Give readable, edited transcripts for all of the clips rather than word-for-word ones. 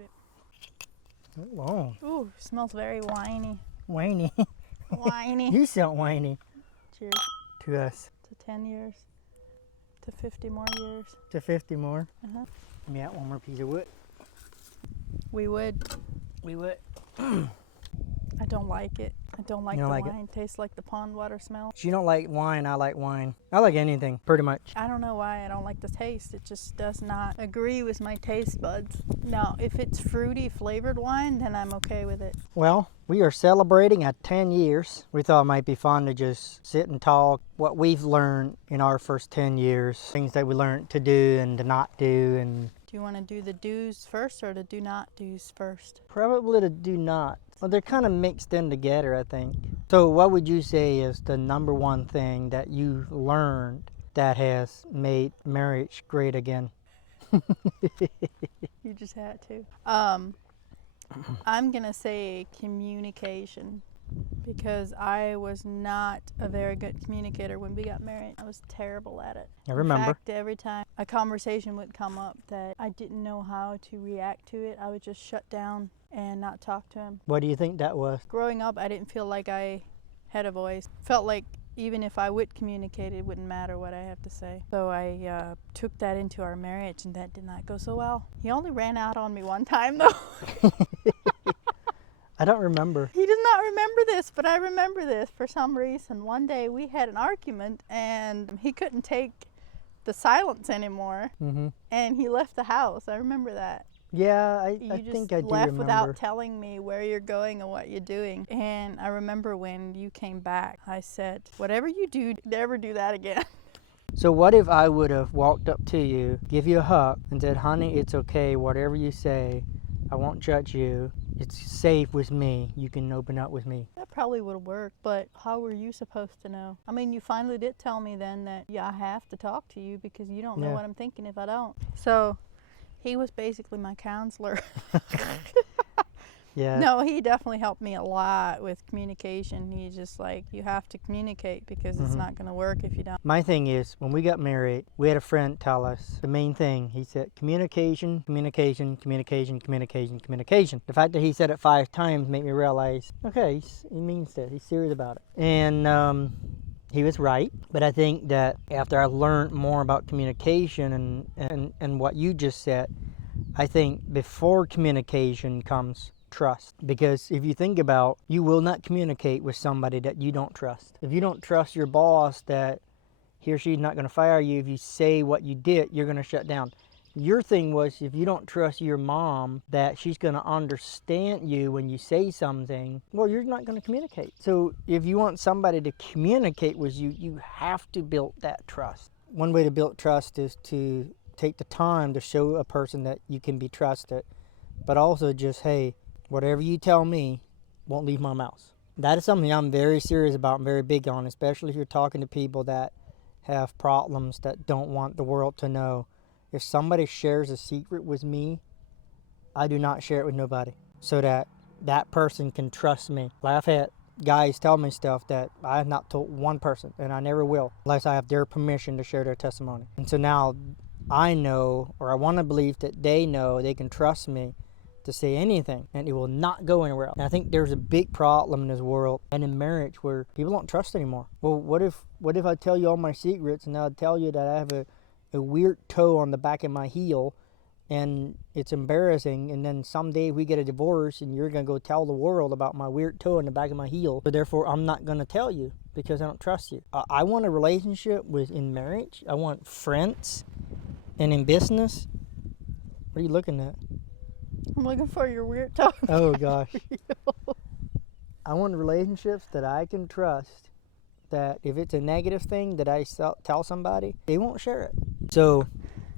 it. Long. Ooh, smells very winey. Whiny. Winey. You sound whiny Cheers to us. to 10 years. To 50 more years. To 50 more. Uh-huh. Give me out one more piece of wood. We would. We would. I don't like it. I don't like You don't the like it? wine. Tastes like the pond water smell. If you don't like wine, I like wine. I like anything, pretty much. I don't know why I don't like the taste. It just does not agree with my taste buds. Now, if it's fruity flavored wine, then I'm okay with it. Well, we are celebrating at 10 years. We thought it might be fun to just sit and talk what we've learned in our first 10 years. Things that we learned to do and to not do, and Do you want to do the do's first or the do not do's first? probably to do not. Well, they're kind of mixed in together, I think. So what would you say is the number one thing that you learned that has made marriage great again? You just had to. I'm going to say communication, because I was not a very good communicator when we got married. I was terrible at it. I remember. In fact, every time a conversation would come up that I didn't know how to react to it, I would just shut down and not talk to him. What do you think that was? Growing up, I didn't feel like I had a voice. Felt like even if I would communicate, it wouldn't matter what I have to say. So I took that into our marriage, and that did not go so well. He only ran out on me one time, though. I don't remember. He does not remember this, but I remember this for some reason. One day we had an argument, and he couldn't take the silence anymore, and he left the house. I remember that. Yeah, I You just think I do left remember. without telling me where you're going and what you're doing. And I remember when you came back, I said, whatever you do, never do that again. So what if I would have walked up to you, give you a hug, and said, honey, it's okay, whatever you say, I won't judge you. It's safe with me. You can open up with me. That probably would have worked, but how were you supposed to know? I mean, you finally did tell me then that, yeah, I have to talk to you because you don't know Yeah. what I'm thinking if I don't. So he was basically my counselor. Yeah. No, he definitely helped me a lot with communication. He's just like, you have to communicate because it's not going to work if you don't. My thing is, when we got married, we had a friend tell us the main thing. He said, communication, communication, communication, communication, communication. The fact that he said it 5 times made me realize, okay, he means that. He's serious about it. And he was right. But I think that after I learned more about communication and what you just said, I think before communication comes trust. Because if you think about, you will not communicate with somebody that you don't trust. If you don't trust your boss that he or she's not going to fire you if you say what you did, you're going to shut down. Your thing was, if you don't trust your mom that she's going to understand you when you say something, well, you're not going to communicate. So if you want somebody to communicate with you, you have to build that trust. One way to build trust is to take the time to show a person that you can be trusted, but also just, hey, whatever you tell me won't leave my mouth. That is something I'm very serious about and very big on, especially if you're talking to people that have problems that don't want the world to know. If somebody shares a secret with me, I do not share it with nobody, so that that person can trust me. I've had guys tell me stuff that I have not told one person, and I never will, unless I have their permission to share their testimony. And so now I know, or I want to believe that they know they can trust me to say anything, and it will not go anywhere else. And I think there's a big problem in this world and in marriage where people don't trust anymore. Well, what if I tell you all my secrets, and I'll tell you that I have a weird toe on the back of my heel, and it's embarrassing, and then someday we get a divorce and you're going to go tell the world about my weird toe on the back of my heel, so therefore I'm not going to tell you because I don't trust you. I want a relationship in marriage. I want friends. And in business, what are you looking at? I'm looking for your weird toe. Oh gosh. I want relationships that I can trust, that if it's a negative thing that I tell somebody, they won't share it. So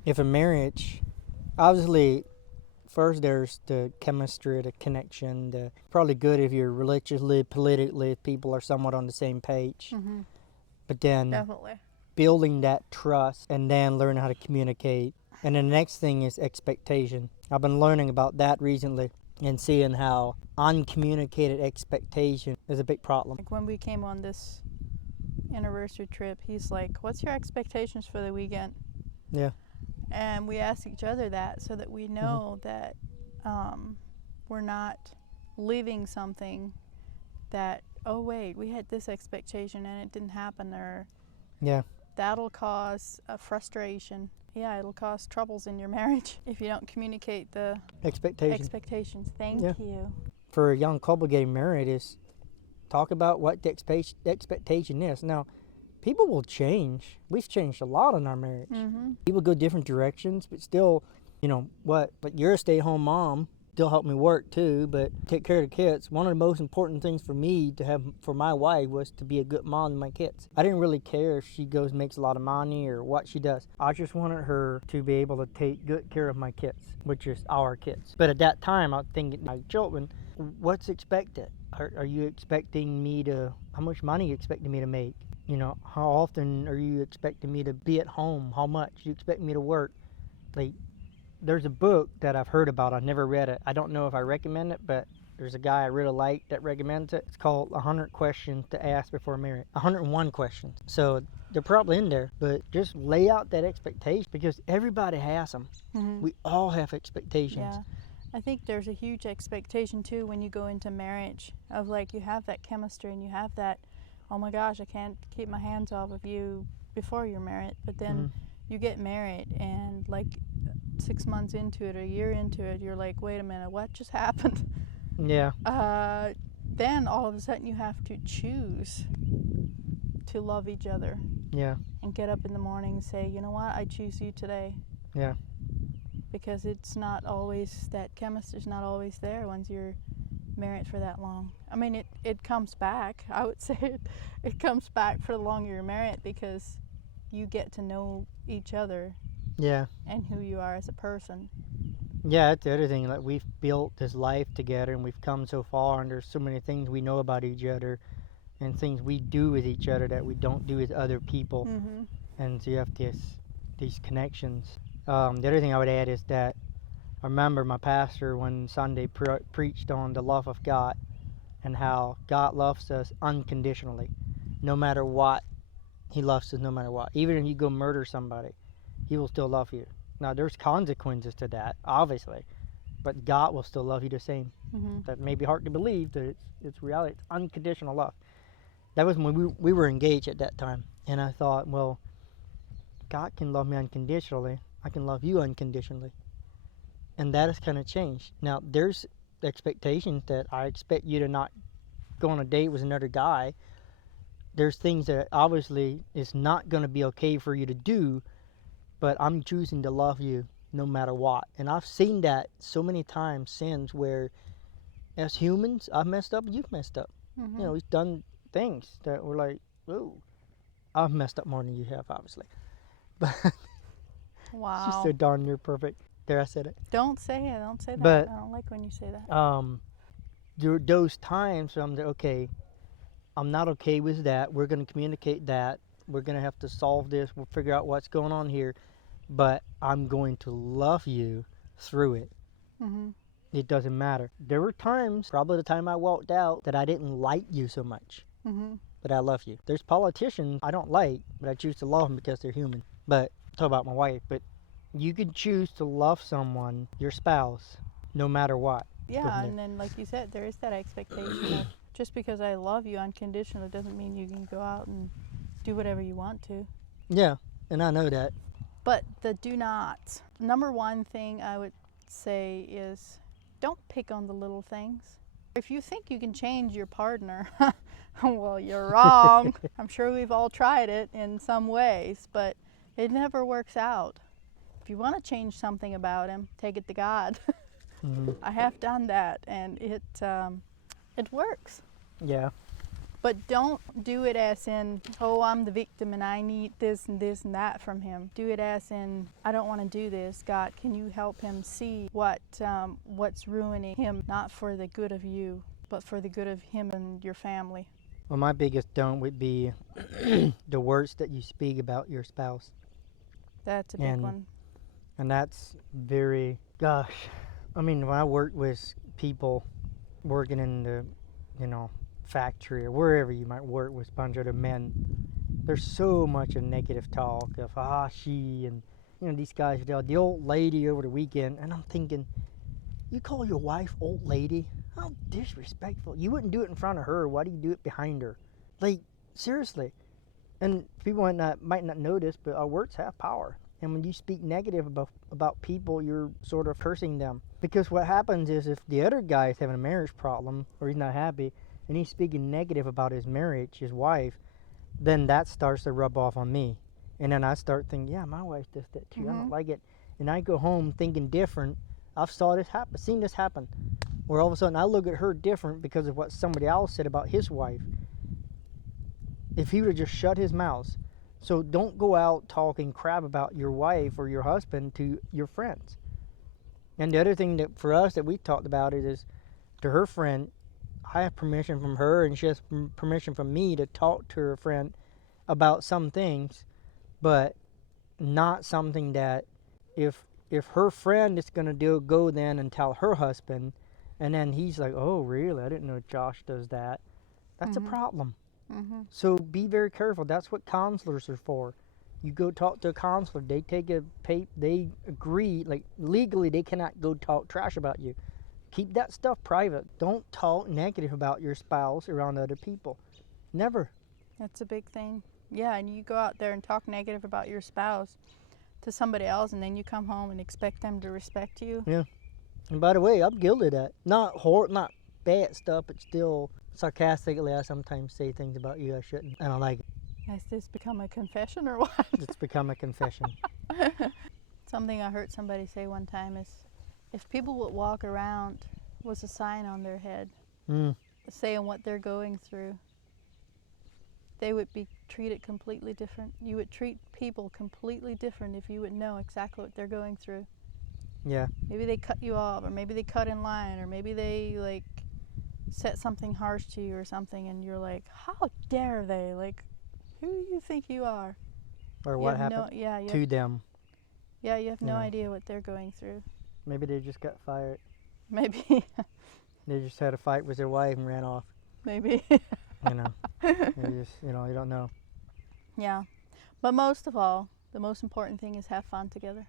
if a marriage, obviously first there's the chemistry, the connection, probably good if you're religiously, politically, if people are somewhat on the same page. But then Definitely. building that trust and then learning how to communicate. And then the next thing is expectation. I've been learning about that recently and seeing how uncommunicated expectation is a big problem. Like when we came on this anniversary trip, he's like, what's your expectations for the weekend? Yeah. And we ask each other that so that we know that we're not living something that, oh wait, we had this expectation and it didn't happen, or Yeah. that'll cause frustration. Yeah, it'll cause troubles in your marriage if you don't communicate the expectations. Thank you. For a young couple getting married is talk about what the expectation is. Now, people will change. We've changed a lot in our marriage. Mm-hmm. People go different directions, but still, but you're a stay-at-home mom. Still help me work too, but take care of the kids. One of the most important things for me to have for my wife was to be a good mom to my kids. I didn't really care if she goes makes a lot of money or what she does. I just wanted her to be able to take good care of my kids, which is our kids. But at that time, I was thinking, my children, what's expected? Are you expecting me to? How much money are you expecting me to make? How often are you expecting me to be at home? How much you expect me to work? Like, there's a book that I've heard about. I've never read it. I don't know if I recommend it, but there's a guy I really like that recommends it. It's called 100 Questions to Ask Before Marriage. 101 questions. So they're probably in there, but just lay out that expectation because everybody has them. Mm-hmm. We all have expectations. Yeah. I think there's a huge expectation too when you go into marriage of like you have that chemistry and you have that, oh my gosh, I can't keep my hands off of you before you're married. But then you get married and like 6 months into it, a year into it, you're like, wait a minute, what just happened? Yeah. Then all of a sudden you have to choose to love each other. Yeah. And get up in the morning and say, you know what, I choose you today. Yeah. Because it's not always, that chemistry's not always there once you're married for that long. I mean, it comes back. I would say it comes back for the longer you're married because you get to know each other. Yeah. And who you are as a person. Yeah, that's the other thing. Like, we've built this life together and we've come so far, and there's so many things we know about each other and things we do with each other that we don't do with other people. Mm-hmm. And so you have these connections. The other thing I would add is that I remember my pastor one Sunday preached on the love of God and how God loves us unconditionally. No matter what, he loves us no matter what. Even if you go murder somebody, he will still love you. Now, there's consequences to that, obviously, but God will still love you the same. Mm-hmm. That may be hard to believe, but it's reality. It's unconditional love. That was when we were engaged at that time. And I thought, well, God can love me unconditionally. I can love you unconditionally. And that has kind of changed. Now, there's expectations that I expect you to not go on a date with another guy. There's things that obviously is not going to be okay for you to do, but I'm choosing to love you no matter what. And I've seen that so many times since where as humans, I've messed up, you've messed up. Mm-hmm. We've done things that were like, oh, I've messed up more than you have, obviously. But wow. She said, darn, you're perfect. There, I said it. Don't say it. Don't say that. But, I don't like when you say that. There were those times where I'm like, okay, I'm not okay with that. We're going to communicate that. We're going to have to solve this. We'll figure out what's going on here. But I'm going to love you through it. Mm-hmm. It doesn't matter. There were times, probably the time I walked out, that I didn't like you so much. Mm-hmm. But I love you. There's politicians I don't like, but I choose to love them because they're human. But, talk about my wife, but you can choose to love someone, your spouse, no matter what. Yeah, and then like you said, there is that expectation of just because I love you unconditionally doesn't mean you can go out and do whatever you want to. Yeah, and I know that. But the do not. Number one thing I would say is don't pick on the little things. If you think you can change your partner, well, you're wrong. I'm sure we've all tried it in some ways, but it never works out. If you want to change something about him, take it to God. Mm-hmm. I have done that, and it works. Yeah. But don't do it as in, oh, I'm the victim and I need this and this and that from him. Do it as in, I don't want to do this. God, can you help him see what's ruining him, not for the good of you, but for the good of him and your family. Well, my biggest don't would be the words that you speak about your spouse. That's a big one. And that's very, gosh, I mean, when I worked with people working in the, factory or wherever you might work with a bunch of other men, there's so much of negative talk of she and these guys, the old lady over the weekend, and I'm thinking, You call your wife old lady? How disrespectful. You wouldn't do it in front of her. Why do you do it behind her? Like, seriously. And people might not notice, but our words have power. And when you speak negative about people, you're sort of cursing them. Because what happens is if the other guy is having a marriage problem or he's not happy and he's speaking negative about his marriage, his wife, then that starts to rub off on me. And then I start thinking, yeah, my wife does that too. I don't like it. And I go home thinking different. I've seen this happen. Where all of a sudden I look at her different because of what somebody else said about his wife. If he would have just shut his mouth. So don't go out talking crap about your wife or your husband to your friends. And the other thing that for us that we talked about it is to her friend, I have permission from her and she has permission from me to talk to her friend about some things, but not something that if her friend is going to go then and tell her husband and then he's like, oh really, I didn't know Josh does that. That's a problem. So be very careful. That's what counselors are for. You go talk to a counselor, they they agree, like legally they cannot go talk trash about you. Keep that stuff private. Don't talk negative about your spouse around other people. Never. That's a big thing. Yeah, and you go out there and talk negative about your spouse to somebody else, and then you come home and expect them to respect you. Yeah. And by the way, I'm guilty of that. Not bad stuff, but still sarcastically, I sometimes say things about you I shouldn't. I don't like it. Has this become a confession or what? It's become a confession. Something I heard somebody say one time is, if people would walk around with a sign on their head saying what they're going through, they would be treated completely different. You would treat people completely different if you would know exactly what they're going through. Yeah. Maybe they cut you off, or maybe they cut in line, or maybe they like said something harsh to you or something, and you're like, how dare they? Like, who do you think you are? Or You what have happened to them. Yeah, you have no Yeah. idea what they're going through. Maybe they just got fired. Maybe. They just had a fight with their wife and ran off. Maybe. You know. They just, you don't know. Yeah. But most of all, the most important thing is have fun together.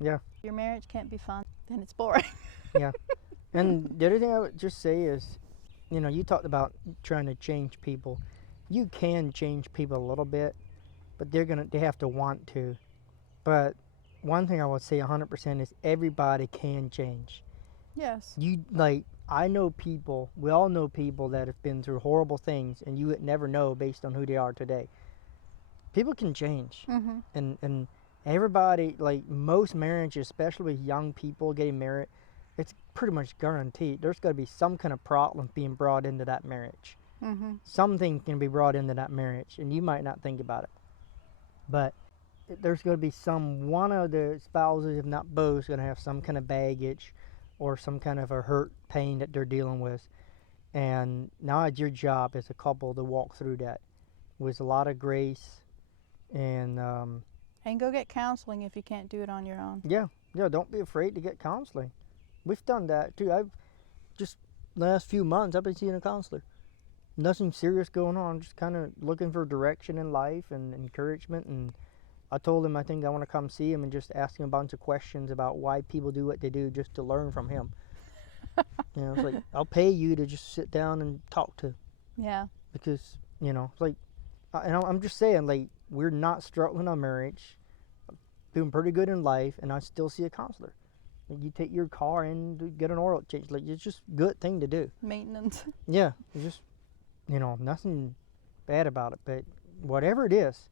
Yeah. If your marriage can't be fun, then it's boring. Yeah. And the other thing I would just say is, you talked about trying to change people. You can change people a little bit, but they have to want to. But one thing I would say 100% is everybody can change. Yes. I know people, we all know people that have been through horrible things and you would never know based on who they are today. People can change. And everybody, like most marriages, especially with young people getting married, it's pretty much guaranteed there's going to be some kind of problem being brought into that marriage. Something can be brought into that marriage and you might not think about it. But there's going to be one of the spouses, if not both, going to have some kind of baggage or some kind of a hurt, pain that they're dealing with. And now it's your job as a couple to walk through that with a lot of grace and go get counseling if you can't do it on your own. Yeah, don't be afraid to get counseling. We've done that too. I've just last few months I've been seeing a counselor. Nothing serious going on, just kind of looking for direction in life and encouragement. And I told him I think I want to come see him and just ask him a bunch of questions about why people do what they do, just to learn from him. It's like, I'll pay you to just sit down and talk to him. Yeah. Because, it's like, and I'm just saying, like, we're not struggling on marriage, doing pretty good in life, and I still see a counselor. You take your car in to get an oil change. Like, it's just a good thing to do. Maintenance. Yeah, it's just, nothing bad about it. But whatever it is,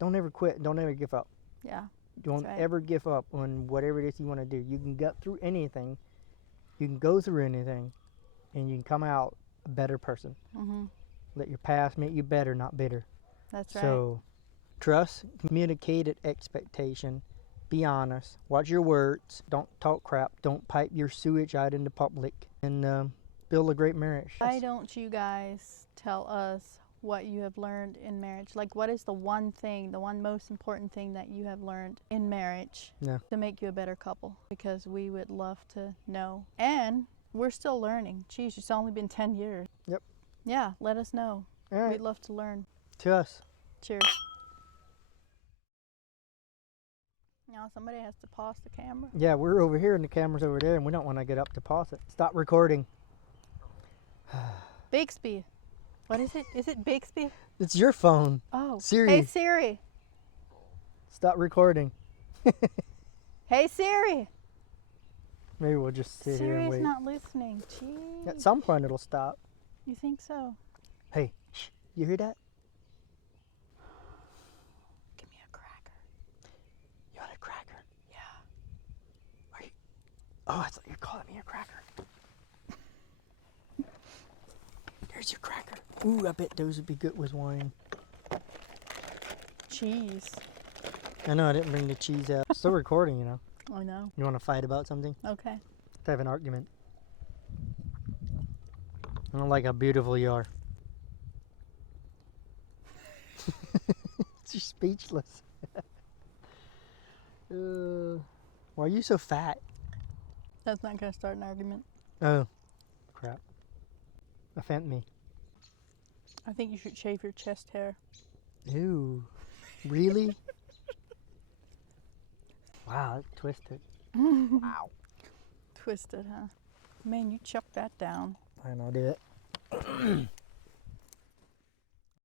don't ever quit. Don't ever give up. Yeah. Don't ever give up on whatever it is you want to do. You can get through anything. You can go through anything, and you can come out a better person. Let your past make you better, not bitter. That's right. So, trust, communicated expectation, be honest, watch your words, don't talk crap, don't pipe your sewage out into public, and build a great marriage. Why don't you guys tell us what you have learned in marriage? Like, what is the one most important thing that you have learned in marriage to make you a better couple? Because we would love to know. And we're still learning. Geez, it's only been 10 years. Yep. Yeah, let us know. All right. We'd love to learn. To us. Cheers. now somebody has to pause the camera. Yeah, we're over here and the camera's over there and we don't want to get up to pause it. Stop recording. Bixby. What is it? Is it Bixby? It's your phone. Oh. Siri. Hey Siri. Stop recording. Hey Siri. Maybe we'll just sit here and Siri's wait. not listening. Jeez. At some point it'll stop. You think so? Hey, shh, you hear that? Give me a cracker. You want a cracker? Yeah. Are you? Oh, I thought you were calling me a cracker. There's your cracker. Ooh, I bet those would be good with wine. Cheese. I know I didn't bring the cheese out. Still recording, you know. I know. You want to fight about something? Okay. Let's have an argument. I don't like how beautiful you are. You're speechless. Why are you so fat? That's not going to start an argument. Oh, crap. Offend me. I think you should shave your chest hair. Ew. Really? Wow, that's twisted. Wow. Twisted, huh? Man, you chucked that down. Fine, I'll do it.